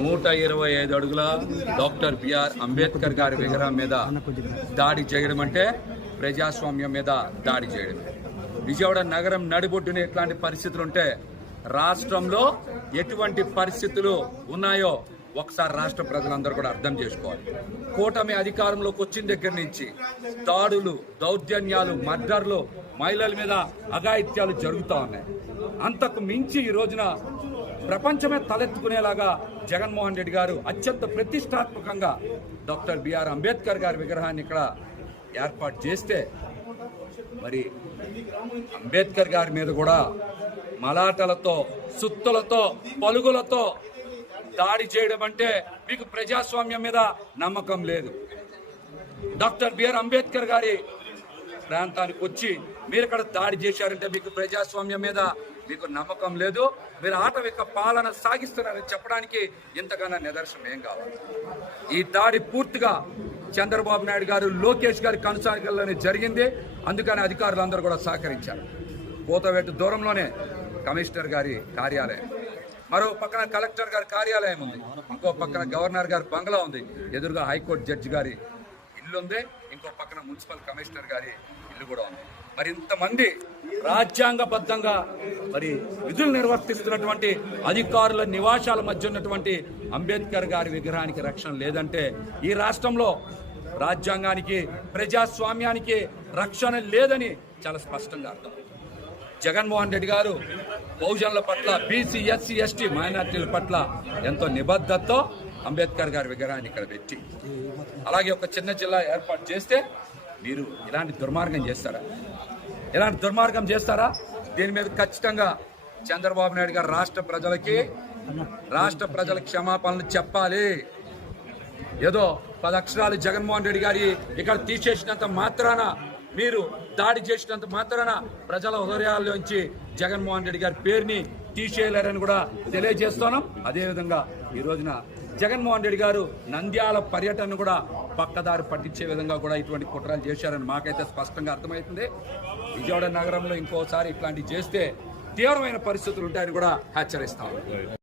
125 అడుగుల doctor BR Ambedkar గారి విగ్రహం మీద దాడి చేయడం అంటే ప్రజాస్వామ్యం మీద దాడి చేయడం. విజయవాడ నగరం నడిబొడ్డున ఎట్లాంటి పరిస్థితులు ఉంటే రాష్ట్రంలో ఎటువంటి పరిస్థితులు ఉన్నాయో ఒకసారి రాష్ట్ర ప్రజలందరూ కూడా అర్థం చేసుకోవాలి. కూటమి అధికారంలోకి వచ్చిన దగ్గర నుంచి దాడులు, దౌర్జన్యాలు, మర్డర్లు, మహిళల మీద అఘాయిత్యాలు జరుగుతూ ఉన్నాయి. అంతకు మించి ఈ రోజున ప్రపంచమే తలెత్తుకునేలాగా జగన్మోహన్ రెడ్డి గారు అత్యంత ప్రతిష్టాత్మకంగా డాక్టర్ బిఆర్ అంబేద్కర్ గారి విగ్రహాన్ని ఇక్కడ ఏర్పాటు చేస్తే మరి అంబేద్కర్ గారి మీద కూడా మలాటలతో, సుత్తులతో, పలుగులతో దాడి చేయడం అంటే మీకు ప్రజాస్వామ్యం మీద నమ్మకం లేదు. డాక్టర్ బిఆర్ అంబేద్కర్ గారి ప్రాంతానికి వచ్చి మీరు ఇక్కడ దాడి చేశారంటే మీకు ప్రజాస్వామ్యం మీద మీకు నమ్మకం లేదు. మీరు ఆటవిక పాలన సాగిస్తున్నారని చెప్పడానికి ఇంతకన్నా నిదర్శనం ఏం కావాలి? ఈ దాడి పూర్తిగా చంద్రబాబు నాయుడు గారు, లోకేష్ గారి కొనసాగంలోనే జరిగింది. అందుకని అధికారులందరూ కూడా సహకరించారు. కోతవేటు దూరంలోనే కమిషనర్ గారి కార్యాలయం, మరో పక్కన కలెక్టర్ గారి కార్యాలయం ఉంది, ఇంకో పక్కన గవర్నర్ గారి బంగ్లా ఉంది, ఎదురుగా హైకోర్టు జడ్జి గారి ఇల్లు ఉంది, ఇంకో పక్కన మున్సిపల్ కమిషనర్ గారి ఇల్లు కూడా ఉంది. మరి ఇంతమంది రాజ్యాంగబద్ధంగా మరి విధులు నిర్వర్తిస్తున్నటువంటి అధికారుల నివాసాల మధ్య ఉన్నటువంటి అంబేద్కర్ గారి విగ్రహానికి రక్షణ లేదంటే ఈ రాష్ట్రంలో రాజ్యాంగానికి, ప్రజాస్వామ్యానికి రక్షణ లేదని చాలా స్పష్టంగా అర్థం. జగన్మోహన్ రెడ్డి గారు బహుజనుల పట్ల, బీసీ, ఎస్సీ, ఎస్టీ, మైనార్టీల పట్ల ఎంతో నిబద్ధతతో అంబేద్కర్ గారి విగ్రహాన్ని ఇక్కడ పెట్టి అలాగే ఒక చిన్న జిల్లా ఏర్పాటు చేస్తే మీరు ఇలాంటి దుర్మార్గం చేస్తారా? ఇలాంటి దుర్మార్గం చేస్తారా? దీని మీద ఖచ్చితంగా చంద్రబాబు నాయుడు గారు రాష్ట్ర ప్రజల క్షమాపణలు చెప్పాలి. ఏదో 10 అక్షరాలు జగన్మోహన్ రెడ్డి గారి ఇక్కడ తీసేసినంత మాత్రాన, మీరు దాడి చేసినంత మాత్రాన ప్రజల హృదయాల్లోంచి జగన్మోహన్ రెడ్డి గారి పేరుని తీసేయలేరని కూడా తెలియజేస్తున్నాం. అదేవిధంగా ఈ రోజున జగన్మోహన్ రెడ్డి గారు నంద్యాల పర్యటనను కూడా పక్కదారి పట్టించే విధంగా కూడా ఇటువంటి కుట్రలు చేశారని మాకైతే స్పష్టంగా అర్థమవుతుంది. విజయవాడ నగరంలో ఇంకోసారి ఇట్లాంటివి చేస్తే తీవ్రమైన పరిస్థితులు ఉంటాయని కూడా హెచ్చరిస్తాం.